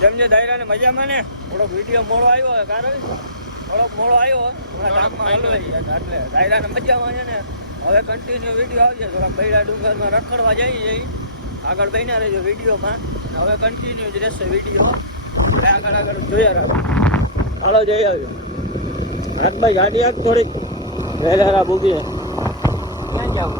જેમ જે દાયરાને મજામાં ને, થોડોક વીડિયો મોડો આવ્યો હોય કારણ થોડોક મોડો આવ્યો થોડા ગામમાં હાલો એટલે દાયરાને મજામાં છે ને, હવે કન્ટિન્યુ વીડિયો આવશે થોડા બૈરા ડુંગરમાં રખડવા જઈએ જઈ આગળ બન્યા રહેજો વિડીયોમાં હવે કન્ટિન્યુ જ રહેશે વીડિયો. આગળ આગળ જોઈએ રાખો. હાલો જઈ આવ્યો હાથભાઈ ગાડી આગ થોડીક. વહેલા બુગીએ ક્યાં જાવ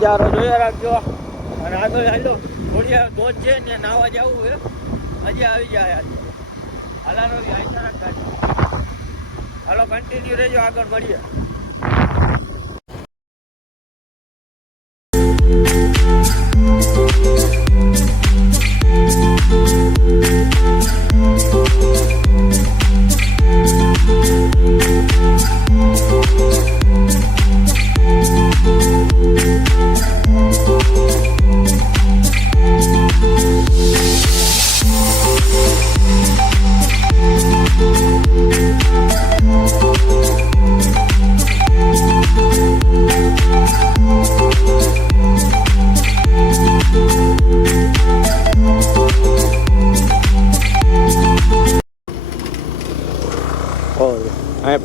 નજારો જોયા રાખજો. અને આગળ હાલો થોડી ધોધ છે ને નાવા જવું છે. હજી આવી જાય હાલાનો હાલો કન્ટિન્યુ રહેજો, આગળ મળીએ.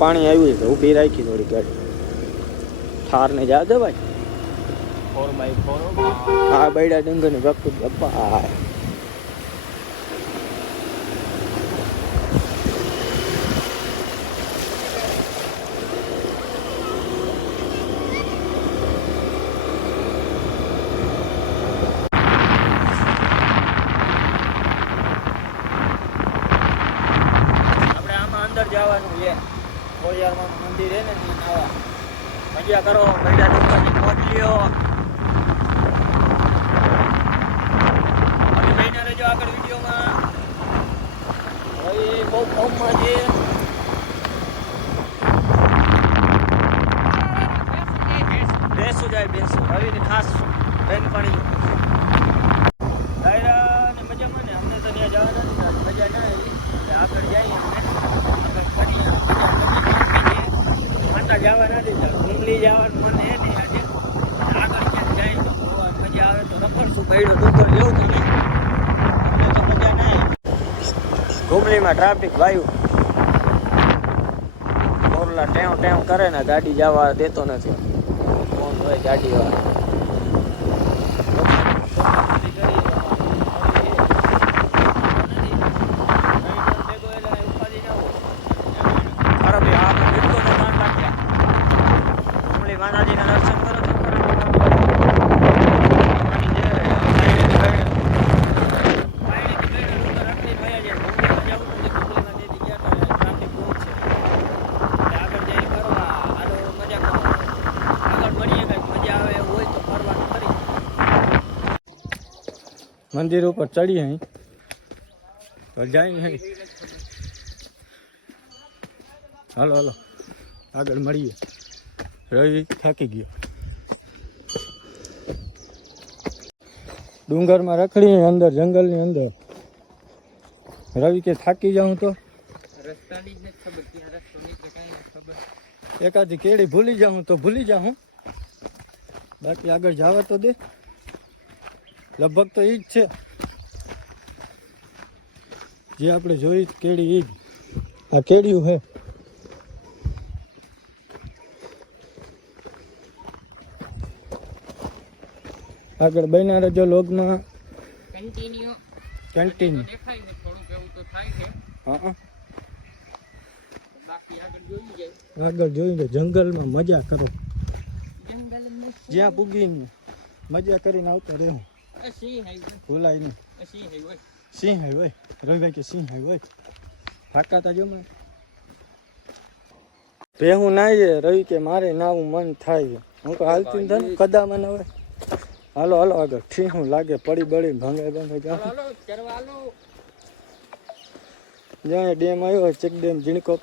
પાણી આવ્યું છે ઊભી રાખી થોડી ગાડી. ઠાર ને જા દે ભાઈ. ફોર બાય ફોર આ બૈડા ડુંગરની પ્રકૃતિ અપ્પા આપણે આમાં અંદર જવાનું છે ખોડિયારમાં મંદિર છે ને ત્યાં નાવા મજા કરો બૈડા ડુંગરની મોજ લ્યો અને લઈને રહેજો આગળ વિડીયોમાં હવે બહુ ફોર્મમાં છે બેસો જાય બેસો રવિની ખાસ બેનપણી દાયરા ને મજામાં ને અમને તો ત્યાં જવાના નથી મજા ના આવી એટલે આગળ જઈએ અમે આગળ ફરીએ મજા કરીએ માતા જવા નથી ડુંગળી જવાનું મને એ નહીં. આજે આગળ ક્યાંક જાય તો મજા આવે. તો રખડશું ગયડું ડુંગર જેવું કે નહીં. તો મજા ના આવી. ટ્રાફિક વાયુ. મોરલા ટેવ ટેવ કરે ને ગાડી જવા દેતો નથી. ફોન હોય ગાડી વાળા અરે ભાઈ આ તો બિલકુલ નો કાન લાગ્યા કુમળી માતાજીના દર્શન કરો તો માતાજી જય. સાઈડેથી ગયે. સાઈડેથી ગયે ડુંગર આટલી ભયા છે. ડુંગરમાં જવું નથી. કુમળીમાં જેથી ગયા તા, ટ્રાફિક બહુ છે. એટલે આગળ જઈને ફરવા, હાલો મજા કરો. આગળ મળીએ કંઈક મજા આવે એવું હોય તો ફરવાનું ફરી. મંદિર ઉપર ચડી અહીં. તો જાય નહીં હાલો હાલો. આગળ મળીએ. રવિ થાકી ગયો. ડુંગરમાં રખડી અંદર જંગલની અંદર. રવિ કે થાકી જાઉં તો? એકાદી કેળી ભૂલી જાઉં તો ભૂલી જાઉં બાકી આગળ જવા તો દે. લગભગ તો એ જ છે. જે આપણે જોઈ કેળી એ જ. આ કેળિયું હે. આગળ બન્યા રહેજો લોગમાં. કન્ટિન્યુ કન્ટિન્યુ દેખાય છે થોડુંક એવું તો થાય છે. હા આગળ જોઈને જંગલમાં મજા કરો. જ્યાં પૂગીને મજા કરીને આવતા રહેવું ભૂલાય નહીં સિંહ સિંહ હોય રવિભાઈ કે સિંહ હાઈ હોય ફાકા તા જો મને. ભેહું નાઈ રવિ કે મારે નાવું મન થાય. હું કહું હાલતી ને કદા મને હવે. હાલો હાલો આગળ. ઠીહું લાગે પડી બળી ભંગાઈ ભંગાઈ જાઓ જ્યાં ડેમ આવ્યો ચેક ડેમ ઝીણકોક.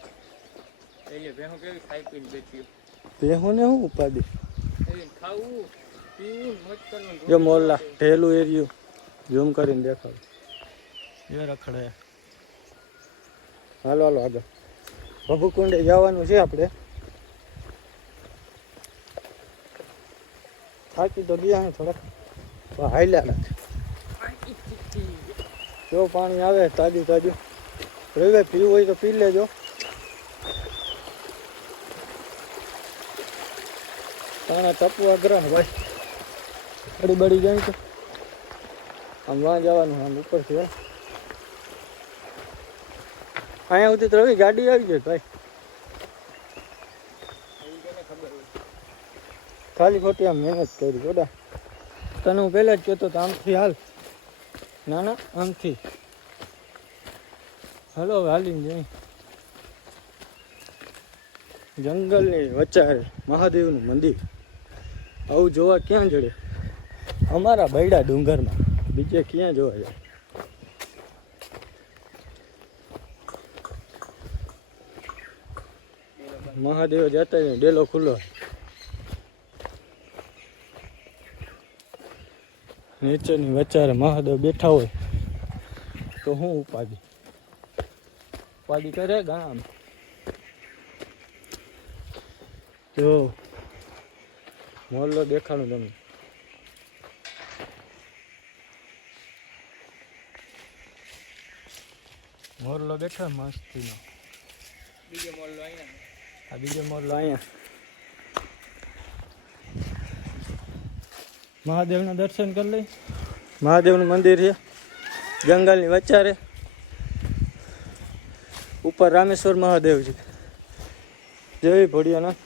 ભેહું ને શું ઉપાધિ ખાવું. જો મોલ્લા ઢેલું એરિયું. ઝૂમ કરીને દેખાવ. એ રખડે. હાલો હાલો આગળ ભભુકુંડે જવાનું છે આપણે. થાકી તો ગયા થોડાક પણ હાલ્યા નથી. જો પાણી આવે તાજું તાજું. રવિ પીવું હોય તો પી લેજો. પાણા ગ્રહ ભાઈ બડી બડી જાય તો આમ વાં જવાનું, આમ ઉપરથી, હે. અહીંયા સુધી રવિ ગાડી આવી જાય ભાઈ. ખાલી ખોટી આમ મહેનત કરી જોડા તને હું પહેલાં જ કહેતો તો આમથી હાલ. ના ના, આમથી. હલો હાલીને જઈ. જંગલની વચ્ચે મહાદેવનું મંદિર. આવું જોવા ક્યાં જડે? અમારા બૈડા ડુંગરમાં. બીજે ક્યાં જોવા જાય? મહાદેવ જતા ડેલો ખુલ્લો. નીચેની વચ્ચે મહાદેવ બેઠા હોય તો હું ઉપાધિ. ઉપાધિ કરે ગામ. જો મોલ્લો દેખાડું તમને. મોરલો બેઠો મસ્તીનો. બીજો મોરલો અહીંયા આ બીજો મોરલો અહીંયા મહાદેવના દર્શન કરી લઈ. મહાદેવનું મંદિર છે જંગલની વચ્ચારે. ઉપર રામેશ્વર મહાદેવ છે. જય ભોડિયાના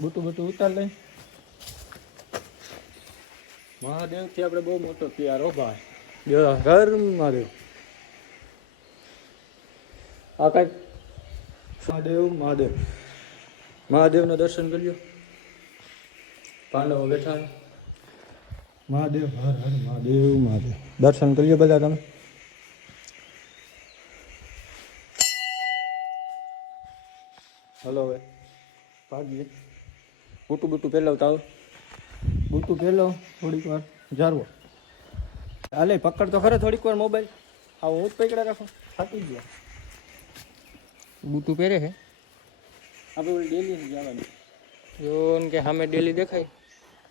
બુટું બુટું ઉતાર લઈ. મહાદેવથી આપણે બહુ મોટો પ્યાર ભાઈ. જો હર મહાદેવ. આ કાંઈક મહાદેવ મહાદેવ. મહાદેવના દર્શન કર્યો પાંડવો બેઠા મહાદેવ હર હર મહાદેવ મહાદેવ. દર્શન કર્યો બધા તમે. હલો હવે. ભાગીએ. બુટું બુટું પહેલાવતા આવો. બુટું પહેલો થોડીક વાર જારવો હાલે પકડ તો ખરે થોડીક વાર મોબાઈલ. હા હું જ પકડા રાખો. થાકી ગયા. બૂટું પહેરે છે આપણે ઓલી ડેલી જવાનું જો કે સામે ડેલી દેખાય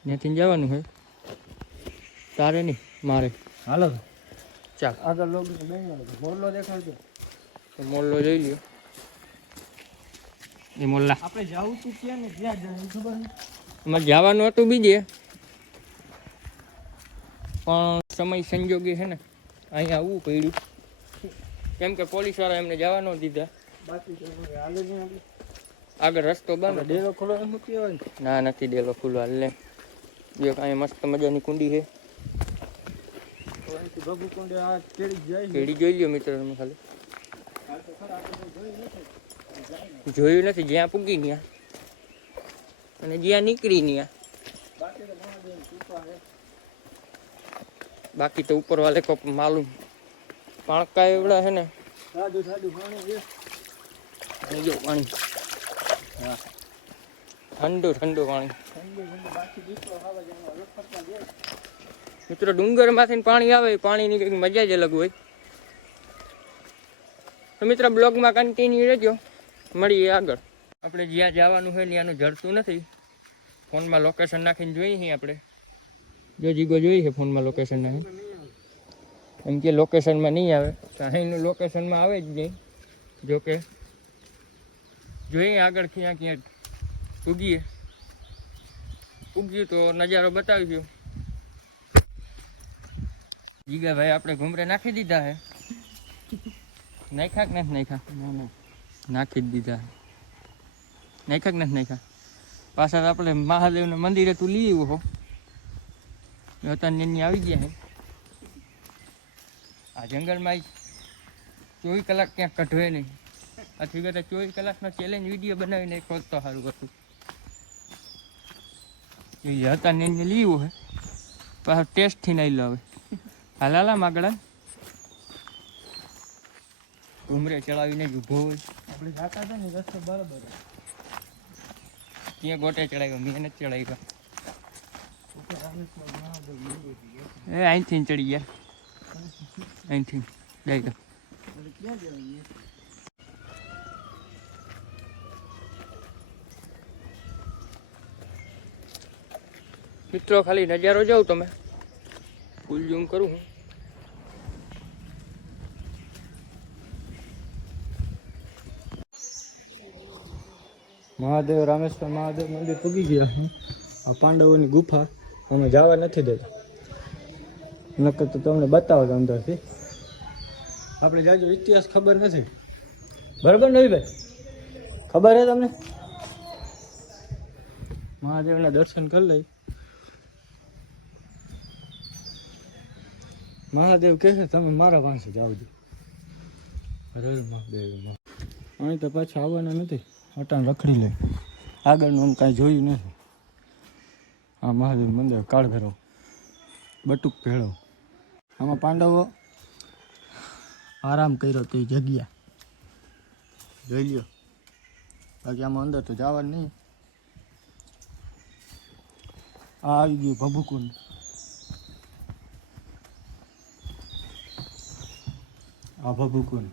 ત્યાંથી જવાનું છે તારે નહીં મારે. હાલો ચાલ. આગળ લોક મોરલો દેખાડજો. તો મોરલો જોઈ લ્યો. એ મોરલા. આપણે જવું તું ક્યાં ને ક્યાં જવું ખબર અમારે જવાનું હતું બીજે. પણ સમય સંજોગે છે ને અહીંયા આવવું પડ્યું. કેમ કે પોલીસવાળા એમને જવા ન દીધા. આગળ રસ્તો બંધ. ડેલો ખુલ્લો મૂક્યો હોય ને ના નથી ડેલો ખુલ્લો. હાલે જો કાંઈ મસ્ત મજાની કુંડી છે. કુંડે જોઈ લ્યો મિત્ર તમે ખાલી. જોયું નથી જ્યાં પૂગી ન્યા અને જ્યાં નીકળી ન્યા બાકી તો ઉપર વાલે કોપ માલુમ. પાણકા એવડા છે ને. સાદું સાદું પાણી જો પાણી. હા. ઠંડુ ઠંડુ પાણી. મિત્રો, ડુંગરમાંથી પાણી આવે, પાણીની કંઈક મજા જ અલગ હોય. તો મિત્રો, બ્લોગમાં કન્ટિન્યુ રહેજો. મળીએ આગળ. આપણે જ્યાં જવાનું હોય ત્યાંનું જડતું નથી. ફોનમાં લોકેશન નાખીને જોઈએ છીએ આપણે. જો જીગો જોઈએ છે ફોનમાં લોકેશન નાખી એમ કે લોકેશનમાં નહીં આવે. તો અહીંનું લોકેશનમાં આવે જ નહીં. જો કે જોઈએ આગળ ક્યાં ક્યાં ઉગીએ. ઉગ્યું તો નજારો બતાવીશું. જીગા ભાઈ આપણે ઘૂમરે નાખી દીધા હે. નાખ્યા કે નથી નાખ્યા? નાખી જ દીધા નાખ્યા કે નથી નાખ્યા? પાછા આપણે મહાદેવના મંદિરે તું લઈ આવ્યો હો. અત્યારે આવી ગયા હે. આ જંગલમાં ચોવીસ કલાક ક્યાંક કઢવે નહીં. આથી કરતા ચોવીસ કલાકનો ચેલેન્જ વીડિયો બનાવીને ખોદ તો સારું હતું. એ હતા ને એને લીવું હે. પાછો ટેસ્ટથી નહીં લાવે હાલાલા માગડા ઘૂમરે ચડાવીને જ ઊભો હોય. આપણે જાતા હતા ને રસ્તો બરાબર. ત્યાં ગોટે ચડાવ્યો મેં ચડાવ્યો. એ અહીંથી ચડી ગયા. અહીંથી જઈ ગયા આપણે ક્યાં જવાનું મિત્રો, ખાલી નજારો જાઓ તમે. ફૂલ ઝૂમ કરું હું. મહાદેવ, રામેશ્વર, મહાદેવ મંદિર પૂગી ગયા. આ પાંડવોની ગુફા અમે જવા નથી દેતા. નક્કર તો તમને બતાવો તો અંદરથી આપણે જાજો ઇતિહાસ ખબર નથી. બરાબર નહીં ભાઈ ખબર છે તમને? મહાદેવના દર્શન કરી લઈ મહાદેવ કહે છે, તમે મારા પાસે જ આવજો. અહીં તો પાછા આવવાના નથી અટાણ રખડી લે. આગળનું આમ કાંઈ જોયું નથી. આ મહાદેવ મંદિર કાળભેરવ બટુક ભેળો આમાં પાંડવો આરામ કર્યો તે જગ્યા. જોઈ લ્યો. બાકી આમાં અંદર તો જવાનું નહીં. આ આવી ગયું ભભુકુંડ. આ ભભુકુંડ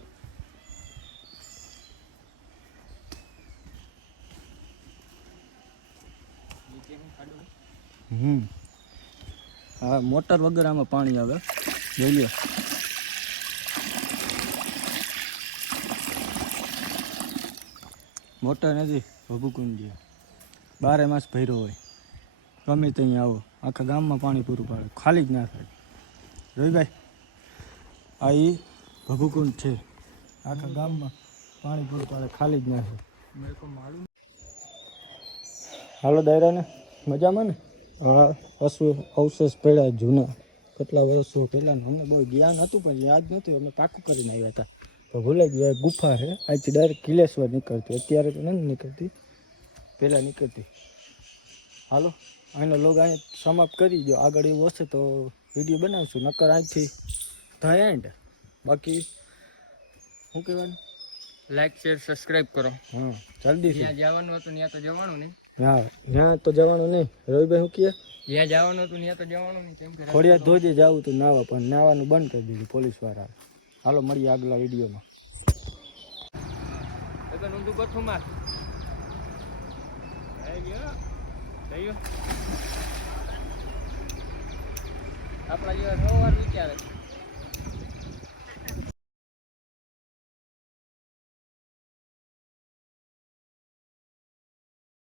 હમ. હા મોટર વગર આમાં પાણી આવે. જોઈ લ્યો. મોટર નથી. ભભુકુંડ જે બારે માસ ભર્યો હોય. ગમે ત્યાં આવો. આખા ગામમાં પાણી પૂરું પાડે. ખાલી જ ના થાય. રવિભાઈ આ ભભુકુંડ છે. આખા ગામમાં પાણી પૂરું પાડે, ખાલી જ ના થાય. હાલો દાયરાને, મજામાં ને? હા અશુ અવશેષ પડ્યા જૂના. કેટલા વર્ષો પહેલાંનું અમને બહુ જ્ઞાન હતું, પણ યાદ નહોતું. અમે પાકું કરીને આવ્યા હતા. તો ભૂલાઈ ગયા, ગુફા છે આજથી ડાયરેક્ટ કિલેશ્વર નીકળતી. અત્યારે તો નથી નીકળતી. પહેલાં નીકળતી. હાલો અહીંનો લોગ અહીં સમાપ્ત કરી દો આગળ એવું હશે તો વીડિયો બનાવશું. નકર અહીંથી ધ એન્ડ બાકી શું કહેવાનું? લાઈક શેર સબસ્ક્રાઇબ કરો. હા જલ્દીથી જ્યાં જવાનું હતું ત્યાં તો જવાનું નહીં. હા ત્યાં તો જવાનું નહીં. રવિભાઈ શું કહે? જ્યાં જવાનું હતું ત્યાં તો જવાનું નહીં. કેમ કે ખોડિયા ધોજે જવું તો નાવા પણ નાવાનું બંધ કરી દીધું પોલીસવાળા હાલો મળીએ આગલા વિડીયોમાં. ઊંધું ગોઠું આપણા જેવા સો વાર વિચારે